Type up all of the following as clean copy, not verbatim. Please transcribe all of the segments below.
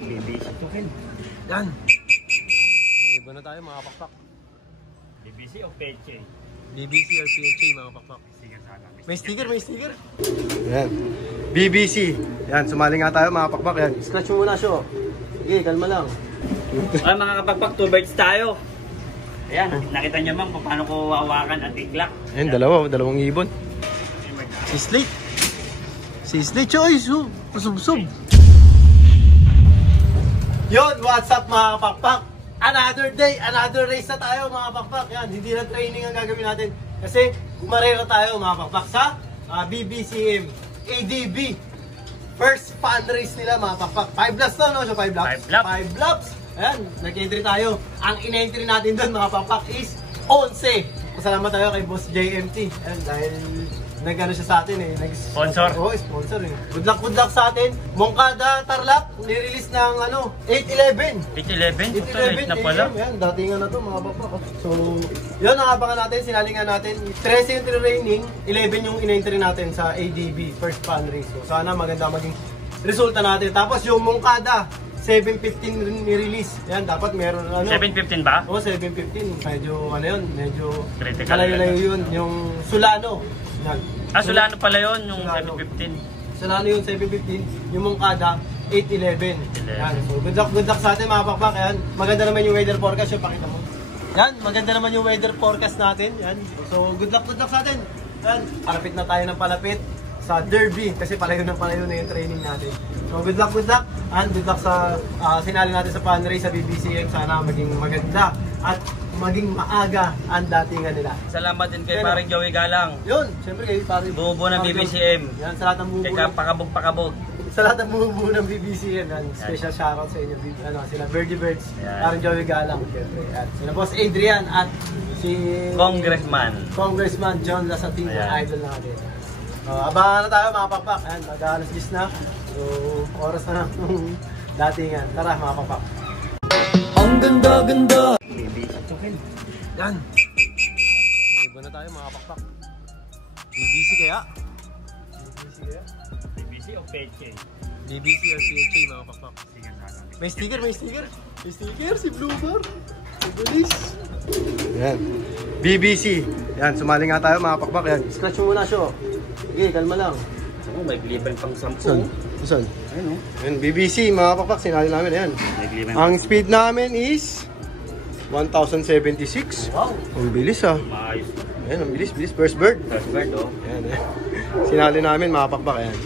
BBC to Ken. Yan. May iba na tayo mga pakpak. BBC o PHA? BBC or PHA mga pakpak. Sticker sana. May sticker, may sticker. Yan. BBC. Yan, sumali nga tayo mga pakpak. Yan. Scratch mo muna siya. Sige, kalma lang. Ay mga kapakpak, 2 birds tayo. Ayan, nakita niyo man kung paano ko hawakan at iklak. Ayan, dalawang ibon. Si Slate. Si Slate, choice. Pasubsob. Yun, what's up mga pakpak? Another day, another race na tayo mga pakpak. Yan, hindi na training ang gagawin natin. Kasi kumarera tayo mga pakpak sa BBCM ADB. First fun race nila mga pakpak. 5 laps to, no? So 5 laps? 5 laps. Ayan, nag-entry tayo. Ang in-entry natin doon mga pakpak is 11. Pasalamat tayo kay Boss JMT. Ayan, dahil nag-ano siya sa atin eh. Sponsor? Oo, sponsor eh. Good luck sa atin. Mongkada Tarlac, nirelease ng ano, 811. 811 na pala. Ayan, datingan na to mga pakpak. So, yun ang abangan natin, sinalingan natin. 13 yung training, 11 yung in-entry natin sa ADB, first fun race. So, sana maganda maging resulta natin. Tapos yung Mongkada, 7:15 ni-release. Yan, dapat meron ano. 7:15 ba? Oo, 7:15. Medyo ano yun, medyo critical. Malayo yun. Yung Solano. Yan. Solano pala yun, yung Solano. 7:15. Solano yung 7:15. Yung Mongkada, 8:11. Yan. So, good luck sa atin mga pakpak. Yan. Maganda naman yung weather forecast. Yung pakita mo. Yan, maganda naman yung weather forecast natin. Yan. So, good luck sa atin. Yan. Palapit na tayo ng palapit sa Derby kasi palayo na yung training natin. So good luck and good luck sa sinali natin sa fun race sa BBCM. Sana maging maganda at maging maaga ang datingan nila. Salamat din kay paring Joey Galang. Yun, siyempre kay paring bubuo ng BBCM. Yan, sa lahat ng bubuo. Kaya pakabog. Sa lahat ng bubuo ng BBCM. Yan, special shoutout sa inyo. Sila Birdie Birds, paring Joey Galang. Yan, sila Boss Adrian at si Congressman John Lasatino, idol natin. Abangan na tayo mga pakpak. Ayan, mag-alas 10 na. So, oras na ng datingan. Tara mga pakpak. Ang ganda! BBC to Ken. Yan. May iba na tayo mga pakpak. BBC kaya? BBC o PHA? BBC or PHA mga pakpak. Sticker sana. May sticker? May sticker si Bluebird. Si Police. Yan. BBC. Yan, sumali nga tayo mga pakpak. Yan. Scratch mo muna siya. Sige, kalma lang. Oh, may gliban pang 10. Saan? Ayun o. Yan, BBC mga pakpak. Sinali namin. Yan. Ang speed namin is 1076. Wow. Ang bilis ah. Maayos. Ayan, ang bilis. First bird. First bird oh. Ayan, ayan. Sinali namin mga pakpak. Ayan.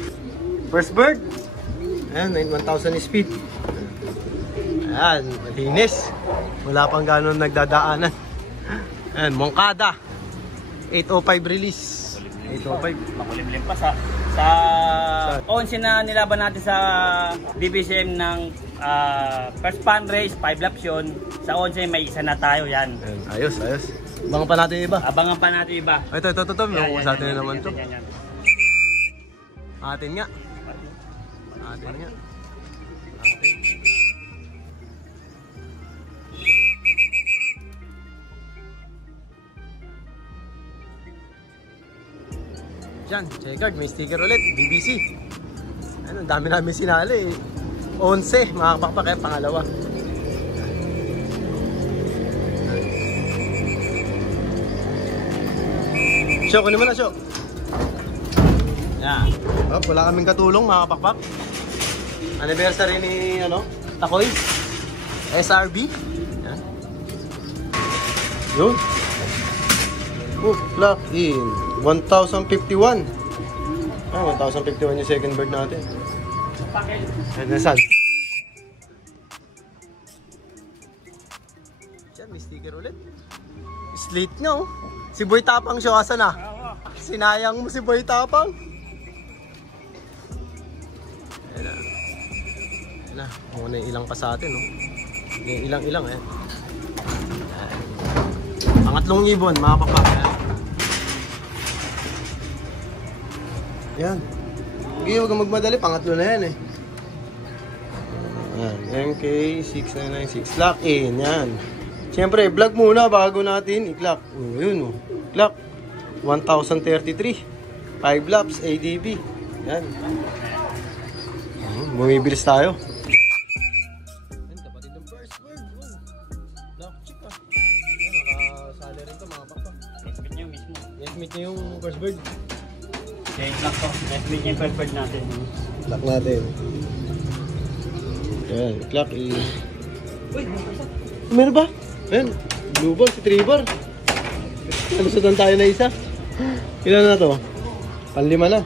First bird. Ayan, 1000 speed. Ayan, malinis. Wala pang gano'n nagdadaanan. Ayan, Mongkada. 805 release. 805. Makulimlim pa sa 11 na nilaban natin sa BBCM ng first fun race, 5 laps yun. Sa 11 may isa na tayo yan. Ayos. Abangan pa natin iba. Abangan pa natin iba. Ito. May sa atin na naman to. Atin nga. Diyan, checkered, may sticker ulit, BBC. Ano, dami namin sinali eh. 11, mga kapakpak, kaya pangalawa. Show, kunin mo na, show. Yan. Oh, wala kaming katulong, mga kapakpak. Anniversary ni, Takoy. SRB. Yan. Yun. Clock in 1051. 1051 yung second bird natin. Ayan, nasan? Diyan, may sticker ulit. Slate nga oh. Si Boy Tapang siya, asan na? Sinayang mo si Boy Tapang. Ayan na. Muna yung ilang pa sa atin oh. Yung ilang eh. Pangatlong ibon, mga pakpak. Yan. Sige, huwag kang magmadali. Pangatlo na yan eh. Yan. MK6996. Clock in. Yan. Siyempre, vlog muna bago natin i-clock. Yun oh. Clock. 1033. 5 laps. ADB. Yan. Bumibilis tayo. na-meet niya yung first bird. Okay, lock to. Na-meet niya yung first bird natin. Lock natin. Ayan, clock is... Uy, Meron ba? Ayan, blue ball, si Trevor. Nalusutan tayo na isa. Ilan na to? Panlima na.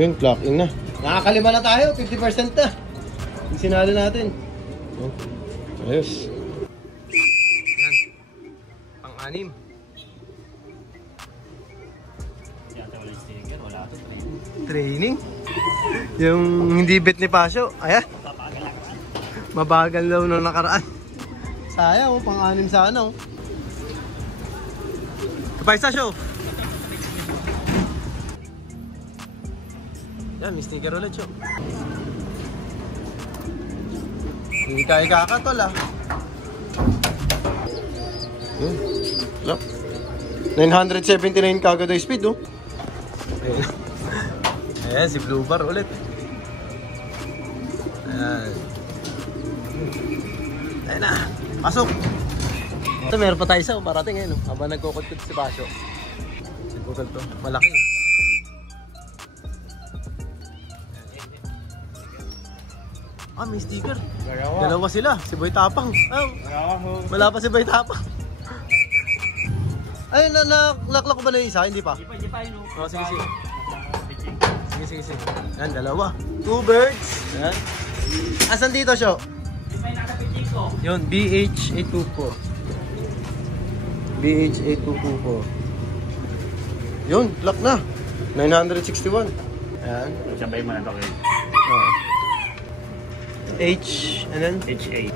Yun, clocking na. Nakakalima na tayo, 50% na. Yung sinalo natin. Oh, ayos. Yan. Pang-anim. yata wala yung sticker, wala ito. Training. Yung hindi bet ni Pasio. Ayan. Papagal ako. Mabagal daw nung nakaraan. Sayang, oh, pang-anim sana. Oh. Kapay sa show. Yan, may sticker ulit show. Hindi tayo kakatol ah. Yun. Look. 979 kagad yung speed oh. Ayan. Ayan, si Blue Bar ulit. Ayan. Ayan na. Pasok. Ito, meron pa tayo isa parating ngayon. Habang nagkukot-kot si Pasio. Si Putol to. Malaki. Ah, may sticker. Dalawa sila. Si Boy Tapang. Ah, wala pa si Boy Tapang. Ay, naklak ko ba na isa? Hindi pa? Hindi pa yun. Oh, sige, sige. Sige. Yan, dalawa. 2 birds. Yan. Asan dito, Syo? Hindi pa yung nakapitik ko. Yun, BH8224. BH8224. Yun, lock na. 961. Yan. Sabay mo na ito kayo. Oh. H, and then? HA.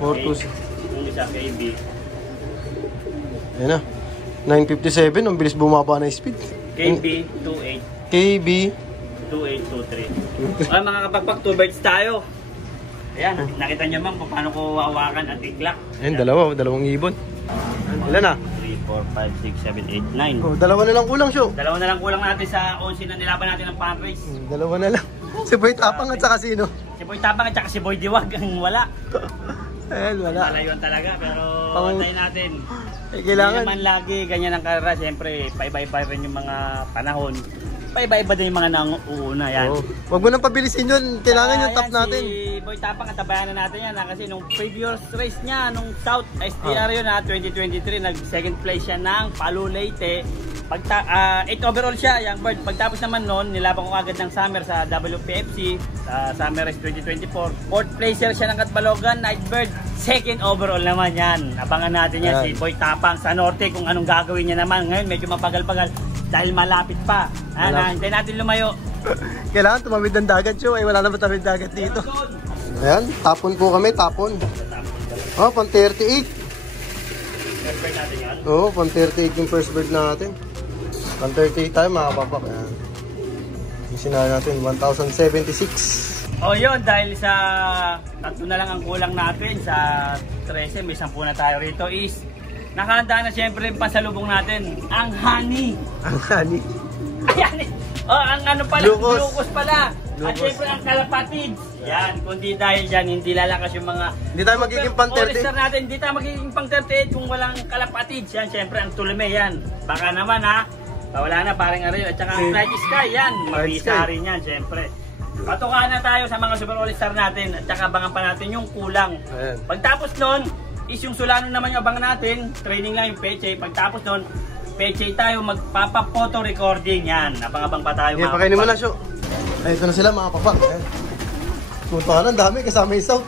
426. Yung isa KB. Ayan na. 957, ang bilis bumaba na yung speed. KB 28. KB 2823. Ay mga kapagpag, 2 birds tayo. Ayan, nakita niyo man kung paano ko hawakan at i-clock. Ayan, dalawang ibon. Ilan na? 3, 4, 5, 6, 7, 8, 9. Oh, dalawa na lang kulang, Syo. Dalawa na lang kulang natin sa 11 na nilaban natin ng fan race. Dalawa na lang. Si Boy Tapang at saka sino? Si Boy Tabang at saka si Boy Diwag ang wala. Ayan, wala. Malayuan talaga pero Pang- antayin natin. Kailangan. Hindi naman lagi ganyan ang karera. Siyempre, paiba-iba rin yung mga panahon. Paiba-iba din yung mga nauuna yan. Oh. Huwag mo nang pabilisin yun. Kailangan yung top Ayan, natin. Si Boy Tapang, katabayan na natin yan. Kasi nung previous race niya, nung South STR yun 2023, nag second place siya ng Palu Leyte. 8 overall siya, young bird. Pagtapos naman noon, nilaban ko agad ng summer sa WPFC, sa Summer Race 2024. 4th placer siya ng Katbalogan, night bird. Second overall naman yan. Abangan natin yan, si Boy Tapang sa Norte kung anong gagawin niya naman. Ngayon, medyo mapagal-pagal dahil malapit pa. Hintayin natin lumayo. Kailangan tumawid ng dagat, Syo. Ay, wala na matawid dagat dito. Ayan, tapon po kami, tapon. Oh, pang 38. First bird natin yan. Oo, pang 38 yung first bird natin. Pang 38 tayo, mga kapapak. Ayan. Yung sinala natin, 1,076. O yun, dahil sa tatlo na lang ang kulang natin sa 13, may 10 na tayo rito is nakahanda na siyempre yung pasalubong natin, ang honey. Ang honey. Yan eh. Oh, ang ano pala, Glucose. glucose pala. At Glucose. siyempre ang kalapatids. Yan, kundi dahil dyan, hindi lalakas yung mga... Hindi tayo magiging pang 30. All-star natin, hindi tayo magiging pang 38 kung walang kalapatids. Yan, siyempre ang tulime yan. Baka naman ha, wala na parang arayo. At saka ang Flight Sky, yan. Mabisa rin yan, siyempre. Patukaan na tayo sa mga Super All-Star natin. At saka abangan pa natin yung kulang. Ayan. Pagtapos nun, is yung Solano naman yung abangan natin. Training lang yung peche. Pagtapos nun, peche tayo, magpapa-photo recording yan. Abang-abang pa tayo. Okay, pakainin mo na, Syo. Ay, ito na sila, mga kapapak. Ayan. Punta ka na, ang dami. Kasama yung South.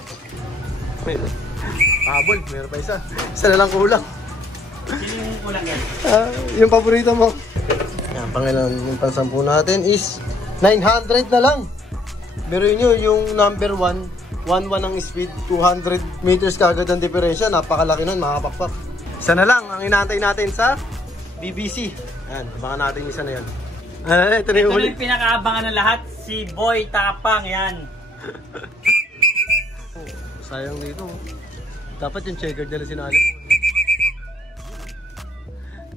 Habol, meron pa isa. Isa na lang kulang. Sino yung kulang yan? Yung paborito mo. Yan, pangilan yung pansampu natin is 900 na lang. Pero nyo, yung number 1, 1-1 ang speed, 200 meters kagad ang diferensya. Napakalaki nun, mga pakpak. Isa na lang ang inaantay natin sa BBC. Yan, abangan natin yung isa na yan. Ito na yung Ito huli. na yung pinakaabangan ng lahat, si Boy Tapang yan. Sayang dito. Dapat yung checkered nila sinali mo.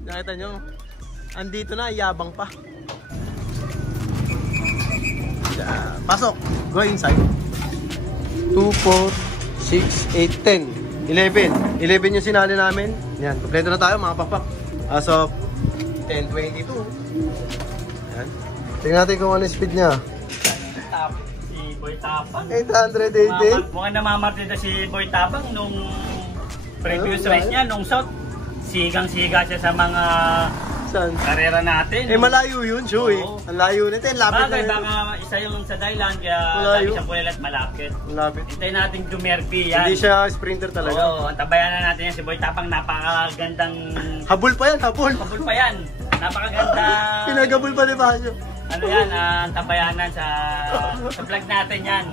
Nakita nyo? Andito na, yabang pa. Pasok. Go inside. 2, 4, 6, 8, 10. 11. 11 yung sinali namin. Yan, kompleto na tayo mga pakpak. As of 1022. Yan. Tingnan natin kung ano yung speed niya. Si Boy Tapang. 880. Mukhang namamartida si Boy Tapang nung previous race niya, nung South. Sigang-siga siya sa mga Saan? karera natin. Eh malayo yun, Joey. Oo. Ang layo nito. Lapit Bagay, na yun. baka isa yung sa Thailand, kaya Malayo. sabi siya po at malapit. Lapit. Hintayin natin dumerpi yan. Hindi siya sprinter talaga. Oo, tabayanan natin yan. Si Boy Tapang napakagandang... Habol pa yan, habol. Kabul pa yan. Napakaganda. Pinagabol pa ni Bajo. Ano yan, tabayanan sa vlog natin yan.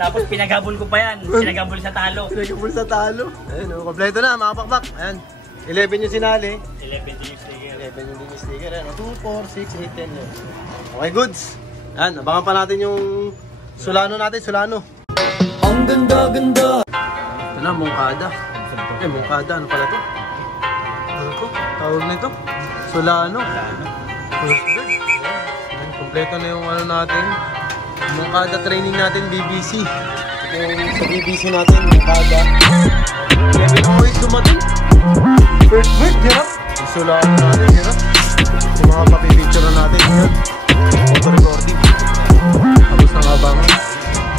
Tapos pinaghabol ko pa yan. Pinaghabol sa talo. Pinagabol sa talo. Ayun, kompleto na mga pakpak. Ayan. 11 yung sinali. 11 yung sticker. 11 yung din yung sticker. Ayan, 2, 4, 6, 8, 10 yun. Okay, goods. Ayan, abangan pa natin yung Solano natin, Solano. Ang ganda-ganda. Ito na, Mungkada. Mungkada, ano pala to? Ano to? Tawag nito? Solano. First bird. Ayan, kompleto na yung ano natin. Mungkada training natin, BBC. Yung sa BBC natin, Mungkada. Kevin Hoyt dumating. First bird, hirap. Yung Solano natin, hirap. Yung mga papipicture na natin, hirap. Auto recording. Tapos nang abangan.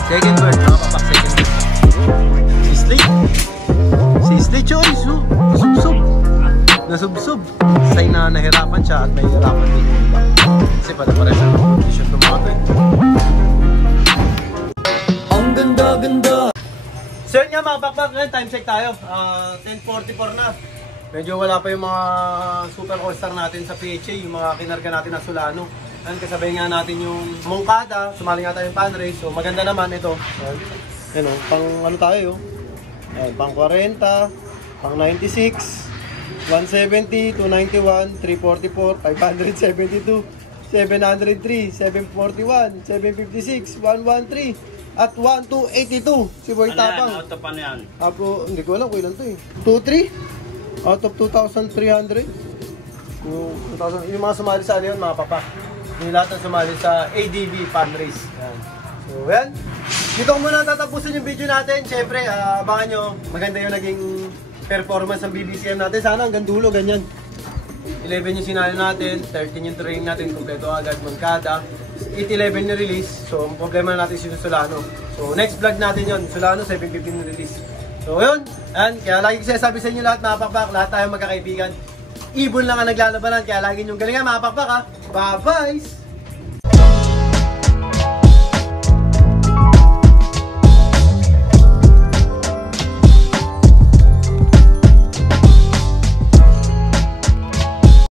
Second bird, mga papak, second bird. Si Slate. Si Slate choice, oh. Nasubsob. Nasubsob. Say na nahirapan siya at may hirapan din yung iba. Kasi pala-pares na ng condition tumato eh. Ang ganda-ganda. So yun nga mga pakpak, ngayon time check tayo. 10:44 na. Medyo wala pa yung mga super all-star natin sa PHA, yung mga kinarga natin na Solano. Ayan, kasabay nga natin yung Mungkada, sumali nga tayo yung fan race. So maganda naman ito. Ayan o, pang ano tayo. Ayan, pang 40, pang 96, 170, 291, 344, 572, 703, 741, 756, 113, at 1282. Si Boy Tapang. Ano yan? Auto pa na yan? Apo, hindi ko alam kung ilan to eh. 2-3 out of 2,300. Yung mga sumali sa ano yun, mga papa. Yung lahat na sumali sa ADV fan race. Yan. So yan. Dito ko muna tatapusin yung video natin. Siyempre, abangan nyo, maganda yung naging performance ng BBCM natin. Sana hanggang dulo, ganyan. 11 yung sinali natin, 13 yung training natin, kompleto agad, Mungkada. 8-11 yung release, so ang problema natin si Solano. So next vlog natin yun, Solano 7-15 yung release. So yun, and kaya lagi ko sinasabi sa inyo lahat mga pakpak, lahat tayo magkakaibigan. Ibon lang ang naglalabanan, kaya lagi nyong galingan mga pakpak ha. Bye-bye!